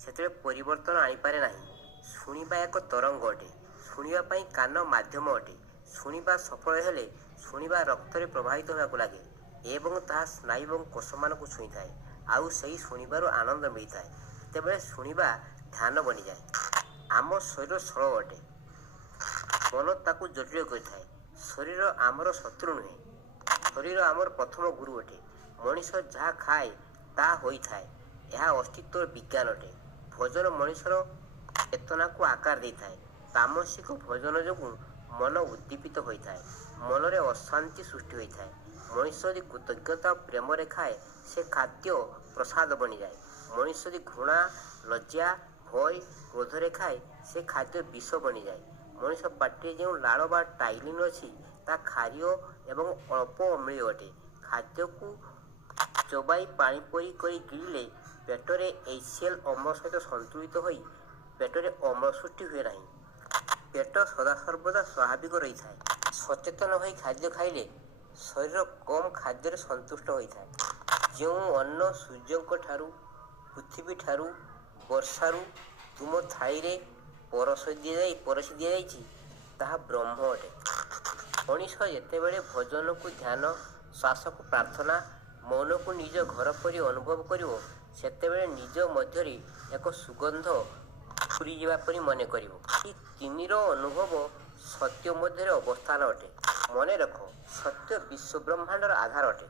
ସେତେବେଳେ ପରିବର୍ତ୍ତନ ଆଣିପାରେ ନାହିଁ। ଶୁଣିବା ଏକ ତରଙ୍ଗ ଅଟେ। ଶୁଣିବା ପାଇଁ କାନ ମାଧ୍ୟମ ଅଟେ। ଶୁଣିବା ସଫଳ ହେଲେ ଶୁଣିବା ରକ୍ତରେ ପ୍ରବାହିତ ହେବାକୁ ଲାଗେ ଏବଂ ତାହା ସ୍ନାୟୁ ଏବଂ କୋଷମାନଙ୍କୁ ଛୁଇଁଥାଏ। ଆଉ ସେହି ଶୁଣିବାରୁ ଆନନ୍ଦ ମିଳିଥାଏ। ସେତେବେଳେ ଶୁଣିବା ଧ୍ୟାନ ବନିଯାଏ। ଆମ ଶରୀର ସରଳ ଅଟେ। ମନ ତାକୁ ଜଟିଳ କରିଥାଏ। ଶରୀର ଆମର ଶତ୍ରୁ ନୁହେଁ। ଶରୀର ଆମର ପ୍ରଥମ ଗୁରୁ ଅଟେ। ମଣିଷ ଯାହା ଖାଏ ତାହା ହୋଇଥାଏ। ଏହା ଅସ୍ତିତ୍ୱର ବିଜ୍ଞାନ ଅଟେ। ଭୋଜନ ମଣିଷର ଚେତନାକୁ ଆକାର ଦେଇଥାଏ। ତାମସିକ ଭୋଜନ ଯୋଗୁଁ ମନ ଉଦ୍ଦୀପିତ ହୋଇଥାଏ। ମନରେ ଅଶାନ୍ତି ସୃଷ୍ଟି ହୋଇଥାଏ। ମଣିଷ ଯଦି କୃତଜ୍ଞତା ଓ ପ୍ରେମରେ ଖାଏ ସେ ଖାଦ୍ୟ ପ୍ରସାଦ ବନିଯାଏ। ମଣିଷ ଯଦି ଘୃଣା, ଲଜ୍ଜା, ଭୟ, କ୍ରୋଧରେ ଖାଏ ସେ ଖାଦ୍ୟ ବିଷ ବନିଯାଏ। ମଣିଷ ପାଟିରେ ଯେଉଁ ଲାଳ ବା ଟାଇଲିନ୍ ଅଛି ତାହା ଖାରିୟ ଏବଂ ଅଳ୍ପ ଅମ୍ଳୀୟ ଅଟେ। ଖାଦ୍ୟକୁ ଚୋବାଇ ପାଣି ପରି କରି ଗିଳିଲେ ପେଟରେ ଏସିଏଲ୍ ଅମ୍ଳ ସହିତ ସନ୍ତୁଳିତ ହୋଇ ପେଟରେ ଅମ୍ଳ ସୃଷ୍ଟି ହୁଏ ନାହିଁ। ପେଟ ସଦାସର୍ବଦା ସ୍ୱାଭାବିକ ରହିଥାଏ। ସଚେତନ ହୋଇ ଖାଦ୍ୟ ଖାଇଲେ ଶରୀର କମ୍ ଖାଦ୍ୟରେ ସନ୍ତୁଷ୍ଟ ହୋଇଥାଏ। ଯେଉଁ ଅନ୍ନ ସୂର୍ଯ୍ୟଙ୍କଠାରୁ, ପୃଥିବୀଠାରୁ, ବର୍ଷାରୁ ତୁମ ଥାଳିରେ ପରଷି ଦିଆଯାଇଛି ତାହା ବ୍ରହ୍ମ ଅଟେ। ମଣିଷ ଯେତେବେଳେ ଭୋଜନକୁ ଧ୍ୟାନ, ଶ୍ୱାସକୁ ପ୍ରାର୍ଥନା, ମୌନକୁ ନିଜ ଘର ପରି ଅନୁଭବ କରିବ ସେତେବେଳେ ନିଜ ମଧ୍ୟରେ ଏକ ସୁଗନ୍ଧ ପୂରିଯିବା ପରି ମନେ କରିବ। ଏହି ତିନିର ଅନୁଭବ ସତ୍ୟ ମଧ୍ୟରେ ଅବସ୍ଥାନ ଅଟେ। ମନେ ରଖ, ସତ୍ୟ ବିଶ୍ୱବ୍ରହ୍ମାଣ୍ଡର ଆଧାର ଅଟେ।